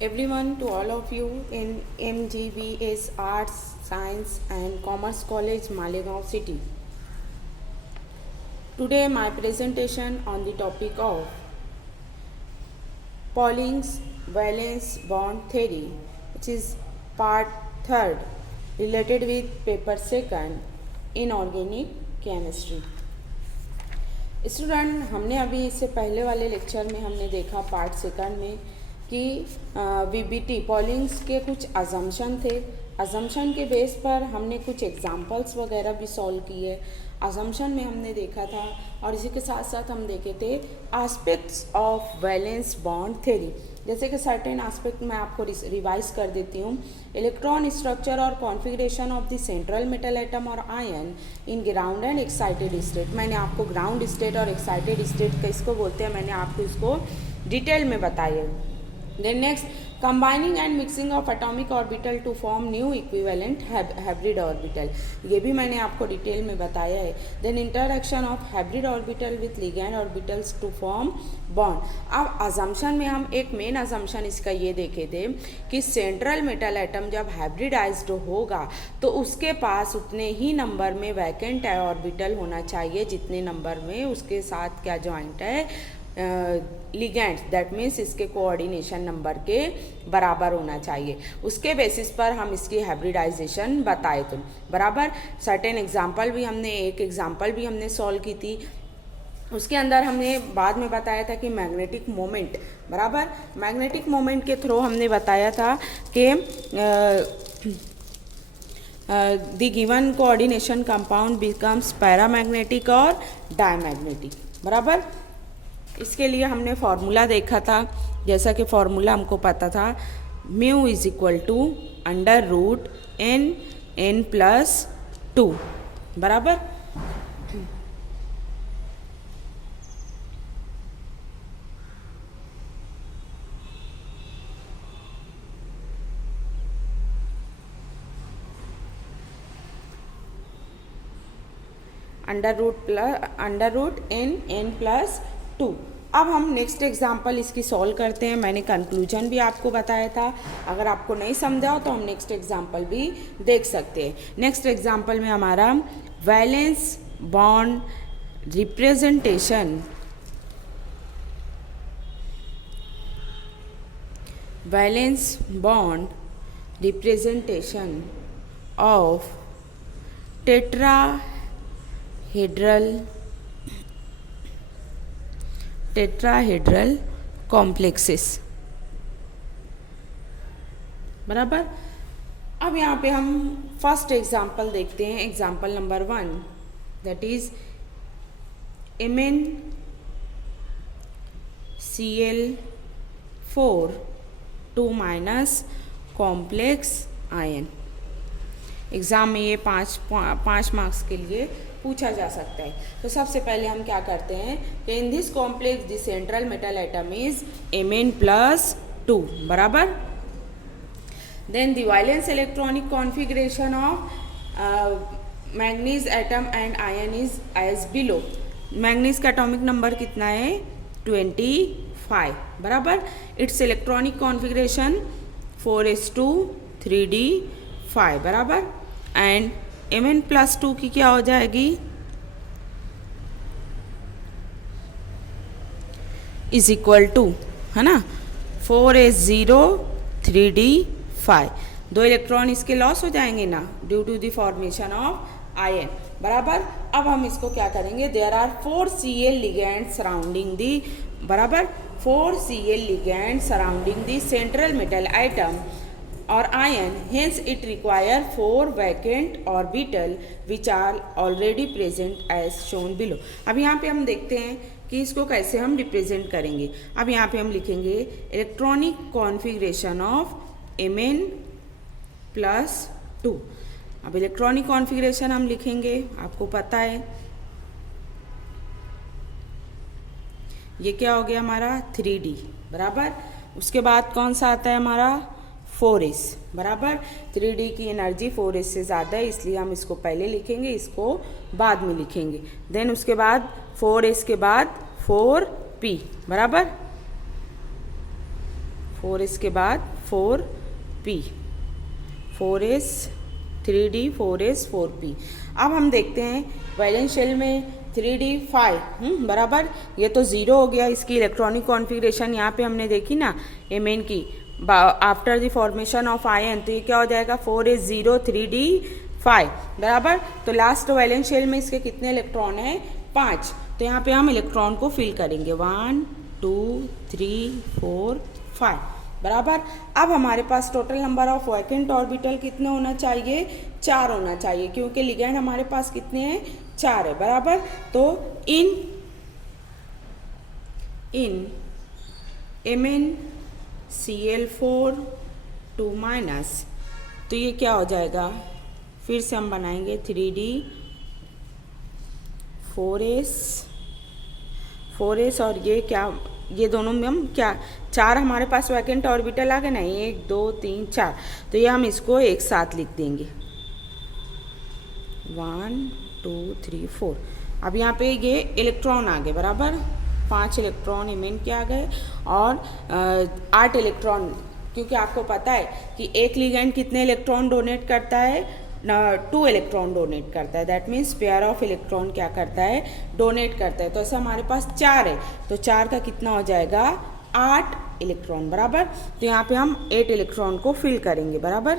everyone, to all of you in MGBS Arts, Science and Commerce College, Malegaon City. Today my presentation on the topic of Pauling's valence bond theory, which is part 3rd, related with paper 2nd, inorganic chemistry. Student, हमने अभी इससे पहले वाले lecture में हमने देखा part 2nd में कि वीबीटी पॉलिंग्स के कुछ अजम्पशन थे। अजम्पशन के बेस पर हमने कुछ एग्जांपल्स वगैरह भी सॉल्व किए। अजम्पशन में हमने देखा था और इसी के साथ साथ हम देखे थे aspects of valence bond theory. जैसे कि सर्टेन एस्पेक्ट मैं आपको रिवाइज कर देती हूँ। इलेक्ट्रॉन स्ट्रक्चर और configuration of the central metal atom और ion in ground and excited state. मैंने आपको ग्राउंड स्टेट और एक्साइटेड स्टेट किसको बोलते हैं मैंने आपको इसको डिटेल में बताया। Then next, combining and mixing of atomic orbital to form new equivalent hybrid orbital, ये भी मैंने आपको डिटेल में बताया है। Then interaction of hybrid orbital with ligand orbitals to form bond. अब अजम्पशन में हम एक मेन अजम्पशन इसका ये देखे थे कि सेंट्रल मेटल एटम जब हाइब्रिडाइज्ड होगा तो उसके पास उतने ही नंबर में वैकेंट ऑर्बिटल होना चाहिए जितने नंबर में उसके साथ क्या जॉइंट है लिगेंड्स, दैट मीन्स इसके कोऑर्डिनेशन नंबर के बराबर होना चाहिए। उसके बेसिस पर हम इसकी हाइब्रिडाइजेशन बताए थे बराबर। सर्टेन एग्जांपल भी हमने एक एग्जांपल भी हमने सॉल्व की थी। उसके अंदर हमने बाद में बताया था कि मैग्नेटिक मोमेंट बराबर, मैग्नेटिक मोमेंट के थ्रू हमने बताया था कि the given coordination compound becomes paramagnetic और डायमैग्नेटिक बराबर। इसके लिए हमने फॉर्मूला देखा था, जैसा कि फॉर्मूला हमको पता था mu is equal to under root n plus 2 बराबर। Under root n plus 2। अब हम नेक्स्ट एग्जाम्पल इसकी सॉल्व करते हैं। मैंने कंक्लूजन भी आपको बताया था, अगर आपको नहीं समझा हो तो हम नेक्स्ट एग्जाम्पल भी देख सकते हैं। नेक्स्ट एग्जाम्पल में हमारा valence bond representation, valence bond representation of tetrahedral complexes बराबर। अब यहाँ पे हम फर्स्ट एग्जाम्पल देखते हैं, example number 1, that is MnCl4 2- complex ion. Exam में ये पाँच मार्क्स के लिए पूछा जा सकता है। तो सबसे पहले हम क्या करते हैं कि in this complex the central metal atom is Mn+2 बराबर। Then the valence electronic configuration of manganese atom and ion is as below. Manganese का एटॉमिक नंबर कितना है 25 बराबर। It's electronic configuration 4s2 3d5 बराबर। एंड Mn+2 की क्या हो जाएगी इज इक्वल टू, है ना, 4s0 3d5। 2 इलेक्ट्रॉन इसके लॉस हो जाएंगे ना due to the formation of ion बराबर। अब हम इसको क्या करेंगे, there are 4 Cl ligand surrounding the बराबर, 4 Cl ligand surrounding the central metal atom और ion, hence it require 4 vacant orbital which are already present as shown below. अब यहाँ पे हम देखते हैं कि इसको कैसे हम रिप्रेजेंट करेंगे। अब यहाँ पे हम लिखेंगे इलेक्ट्रॉनिक कॉन्फ़िगरेशन ऑफ Mn+2। अब इलेक्ट्रॉनिक कॉन्फ़िगरेशन हम लिखेंगे, आपको पता है ये क्या हो गया हमारा 3d बराबर। उसके बाद कौन सा आता है हमारा 4s बराबर। 3d की एनर्जी 4s से ज़्यादा है इसलिए हम इसको पहले लिखेंगे, इसको बाद में लिखेंगे। देन उसके बाद 4s के बाद 4p बराबर 4s के बाद 4p, 4s 3d 4s 4p। अब हम देखते हैं वैलेंस शेल में 3d 5 बराबर, ये तो 0 हो गया। इसकी इलेक्ट्रॉनिक कॉन्फ़िगरेशन यहाँ पे हमने देखी ना एमेन की, after the formation of ion, तो ये क्या हो जाएगा 4s 0 3d 5 बराबर। तो लास्ट वैलेंस शेल में इसके कितने इलेक्ट्रॉन हैं 5, तो यहाँ पे हम इलेक्ट्रॉन को फिल करेंगे 1 2 3 4 5 बराबर। अब हमारे पास total number of vacant orbital कितने होना चाहिए 4 होना चाहिए, क्योंकि लिगैंड हमारे पास कितने हैं 4 है बराबर। तो इन MnCl4 2 माइनस, तो ये क्या हो जाएगा, फिर से हम बनाएंगे 3d 4s और ये क्या, ये दोनों में हम क्या 4 हमारे पास वैकेंट ऑर्बिटल आ गए ना, 1 2 3 4, तो ये हम इसको एक साथ लिख देंगे 1 2 3 4। अब यहाँ पे ये इलेक्ट्रॉन आ गए बराबर, 5 इलेक्ट्रॉन इमेन के आ गए और 8 इलेक्ट्रॉन, क्योंकि आपको पता है कि एक लिगैंड कितने इलेक्ट्रॉन डोनेट करता है 2 इलेक्ट्रॉन डोनेट करता है, that means pair of electron क्या करता है डोनेट करता है। तो ऐसे हमारे पास 4 है, तो 4 का कितना हो जाएगा 8 इलेक्ट्रॉन बराबर। तो यहाँ पे हम 8 इलेक्ट्रॉन को फिल करेंगे बराबर।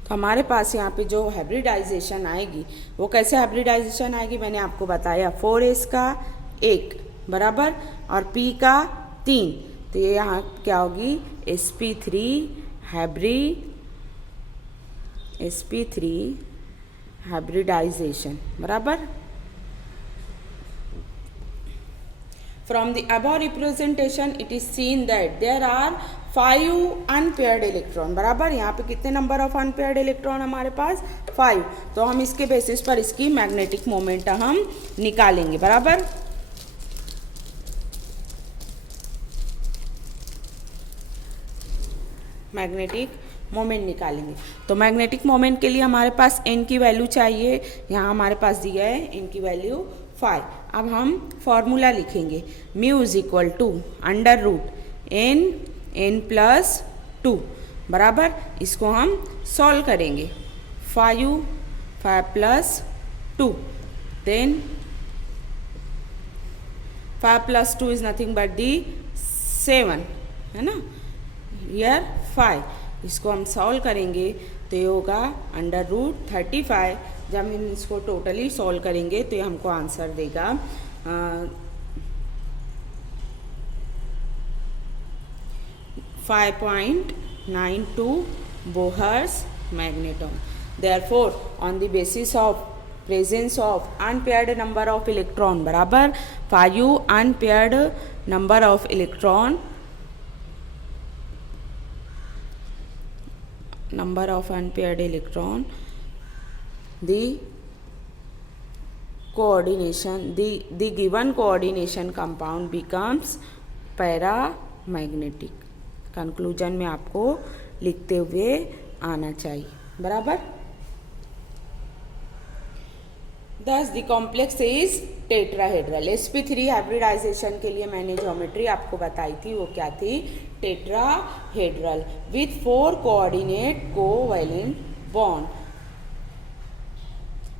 तो हमारे पास यहाँ पे जो हाइब्रिडाइजेशन आएगी वो कैसे हाइब्रिडाइजेशन आएगी, मैंने आपको बताया 4s का 1 बराबर और p का 3, तो ये यहाँ क्या होगी sp3 हाइब्रिडाइजेशन बराबर। From the above representation it is seen that there are 5 unpaired electron बराबर। यहाँ पे कितने नंबर ऑफ अनपेयर्ड इलेक्ट्रॉन हमारे पास 5, तो हम इसके बेसिस पर इसकी मैग्नेटिक मोमेंट हम निकालेंगे बराबर। मैग्नेटिक मोमेंट निकालेंगे, तो मैग्नेटिक मोमेंट के लिए हमारे पास n की वैल्यू चाहिए, यहाँ हमारे पास दिया है n की वैल्यू 5। अब हम फॉर्मूला लिखेंगे mu is equal to under root n plus 2 बराबर। इसको हम सॉल्व करेंगे 5 plus 2, then 5 plus 2 is nothing but the 7 है ना, हियर 5, इसको हम सॉल्व करेंगे तो ये होगा अंडर रूट 35। जब हम इसको टोटली सॉल्व करेंगे तो ये हमको आंसर देगा 5.92 Bohr's magneton. Therefore, on the basis of presence of unpaired number of electron बराबर 5 unpaired number of electron, number of unpaired electron, the coordination, the given coordination compound becomes paramagnetic। Conclusion में आपको लिखते हुए आना चाहिए बराबर। Thus the complex is tetrahedral. sp3 hybridisation के लिए मैंने ज्योमेट्री आपको बताई थी, वो क्या थी tetrahedral with 4 coordinate covalent bond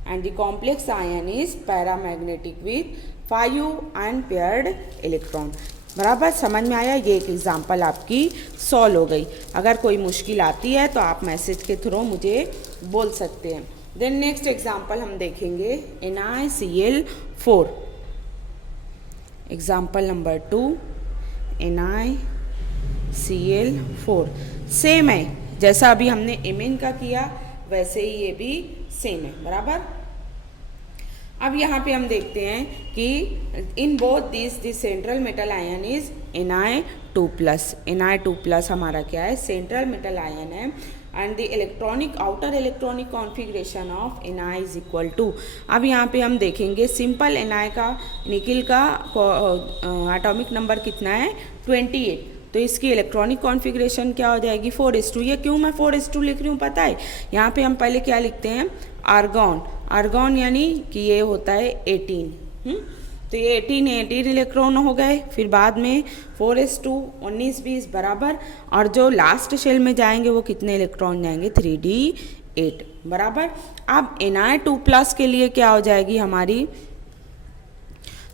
and the complex ion is paramagnetic with 5 unpaired electron बराबर। समझ में आया, ये एक एग्जांपल आपकी सॉल्व हो गई। अगर कोई मुश्किल आती है तो आप मैसेज के थ्रू मुझे बोल सकते हैं। देन नेक्स्ट एग्जांपल हम देखेंगे NiCl4, example number 2 NiCl4 same है, जैसा अभी हमने एमिन का किया वैसे ही ये भी सेम है बराबर। अब यहाँ पे हम देखते हैं कि in both this central metal ion is Na2+। Na2+ हमारा क्या है सेंट्रल मेटल आयन है and the electronic outer electronic configuration of Na is equal to. अब यहाँ पे हम देखेंगे सिंपल Na का निकिल का एटॉमिक नंबर कितना है 28, तो इसकी इलेक्ट्रॉनिक कॉन्फ़िगरेशन क्या हो जाएगी 4s2। ये क्यों मैं 4s2 लिख रही हूँ पता है, यहाँ पे हम पहले क्या लिखते हैं आर्गॉन, आर्गॉन यानी कि ये होता है 18, तो ये 18 इलेक्ट्रॉन हो गए। फिर बाद में 4s2 19-20 बराबर, और जो लास्ट शेल में जाएंगे वो कितने इलेक्ट्रॉन जाएंगे 3d8 बराबर। अब Na2+ के लिए क्या हो जाएगी हमारी,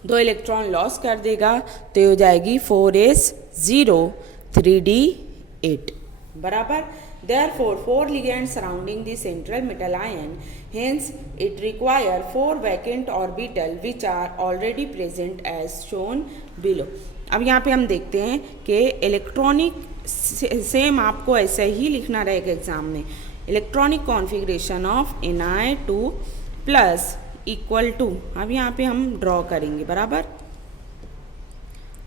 2 इलेक्ट्रॉन लॉस कर देगा तो ये हो जाएगी 4s0 3d8 बराबर। Therefore 4 ligands surrounding the central metal ion, hence it require 4 vacant orbital which are already present as shown below। अब यहाँ पे हम देखते हैं कि इलेक्ट्रॉनिक सेम आपको ऐसे ही लिखना रहेगा एग्जाम में, electronic configuration of Na2+ equal to, अब यहाँ पे हम ड्रॉ करेंगे बराबर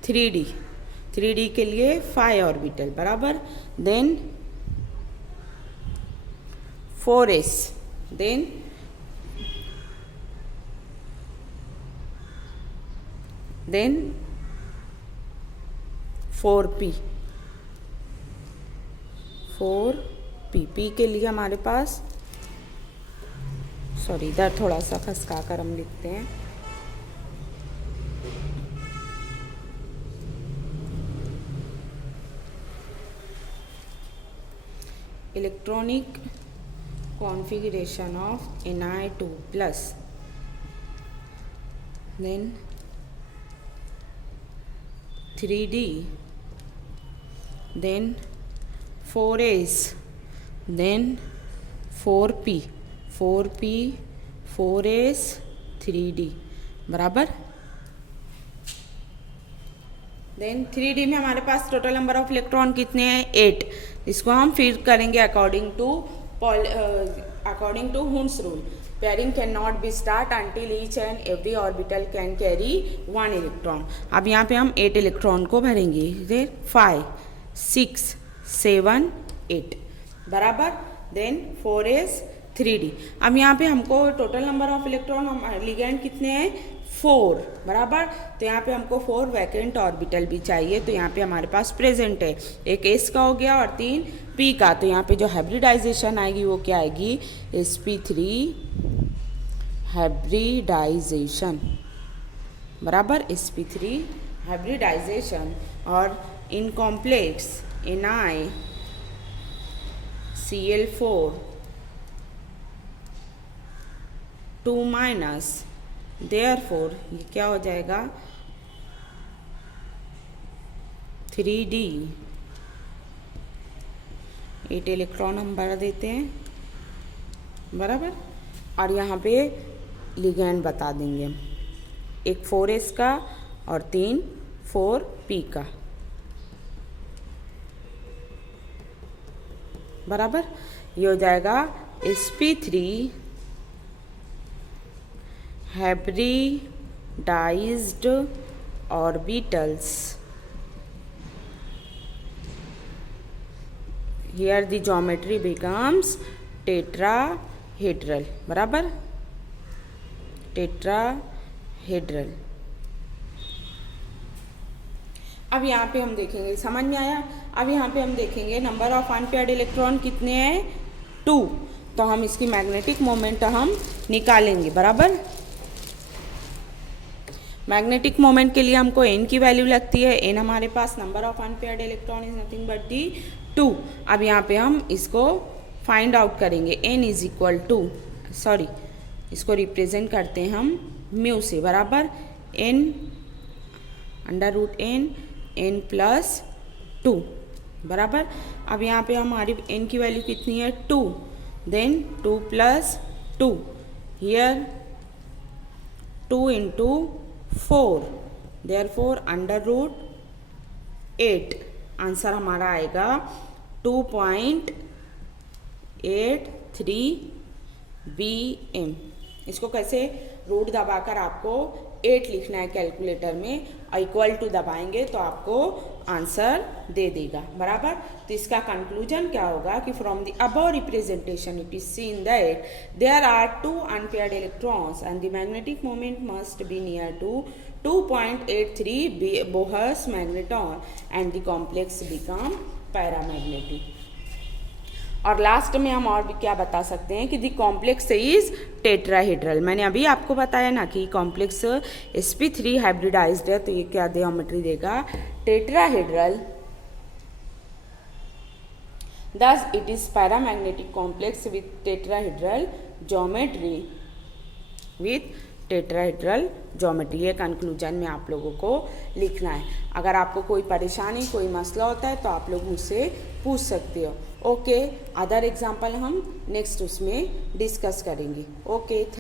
3d के लिए 5 ऑर्बिटल बराबर, then 4s, then 4p, p के लिए हमारे पास, सॉरी इधर थोड़ा सा खसका कर हम लिखते हैं, electronic configuration of Na2+, then 3d, then 4s, then 4p, 4s 3d बराबर। देन 3d में हमारे पास टोटल नंबर ऑफ इलेक्ट्रॉन कितने हैं 8। इसको हम फिर करेंगे according to Hund's rule, pairing can not be start until each and every orbital can carry 1 electron. अब यहाँ पे हम 8 इलेक्ट्रॉन को भरेंगे, 5 6 7 8 बराबर, देन 4s 3d। अब यहाँ पे हमको total number of electron ligand कितने हैं 4 बराबर, तो यहाँ पे हमको 4 वैकेंट ऑर्बिटल भी चाहिए, तो यहाँ पे हमारे पास प्रेजेंट है, एक s का हो गया और 3 p का, तो यहाँ पे जो हाइब्रिडाइजेशन आएगी वो क्या आएगी sp3 हाइब्रिडाइजेशन बराबर, sp3 हाइब्रिडाइजेशन। और इन कॉम्प्लेक्स NiCl4 2-, देयरफॉर ये क्या हो जाएगा 3d 8 इलेक्ट्रॉन हम भर देते हैं बराबर, और यहाँ पे लिगेंड बता देंगे, एक 4s का और 3 4p का बराबर। ये हो जाएगा sp3 hybridized orbitals, here the geometry becomes tetrahedral बराबर, टेट्राहेड्रल। अब यहाँ पे हम देखेंगे, समझ में आया। अब यहाँ पे हम देखेंगे नंबर ऑफ अनपेयर्ड इलेक्ट्रॉन कितने हैं 2, तो हम इसकी मैग्नेटिक मोमेंट हम निकालेंगे बराबर। मैग्नेटिक मोमेंट के लिए हमको n की वैल्यू लगती है, n हमारे पास number of unpaired electron is nothing but the 2। अब यहाँ पे हम इसको फाइंड आउट करेंगे, n is equal to, sorry इसको रिप्रेजेंट करते हैं हम म्यू से बराबर, n √n n + 2 बराबर। अब यहाँ पे हमारी n की वैल्यू कितनी है 2, देन 2 + 2 हियर 2 × 4, देयरफॉर √8 आंसर हमारा आएगा 2.83 bm। इसको कैसे रूट दबाकर आपको 8 लिखना है कैलकुलेटर में, इक्वल टू दबाएंगे तो आपको आंसर दे देगा बराबर। तो इसका कंक्लूजन क्या होगा कि from the above representation it is seen that there are 2 unpaired electrons and the magnetic moment must be near to 2.83 Bohr's magneton and the complex become paramagnetic. और लास्ट में हम और भी क्या बता सकते हैं कि द कॉम्प्लेक्स इज टेट्राहेड्रल। मैंने अभी आपको बताया ना कि कॉम्प्लेक्स sp3 हाइब्रिडाइज्ड है, तो ये क्या ज्योमेट्री देगा, tetrahedral. Thus it is paramagnetic complex with tetrahedral geometry, ये कंक्लूजन में आप लोगों को लिखना है। अगर आपको कोई परेशानी, कोई मसला होता है तो आप लोग मुझसे पूछ सकते हो। ओके, अदर एग्जाम्पल हम नेक्स्ट उसमें डिस्कस करेंगे। ओके।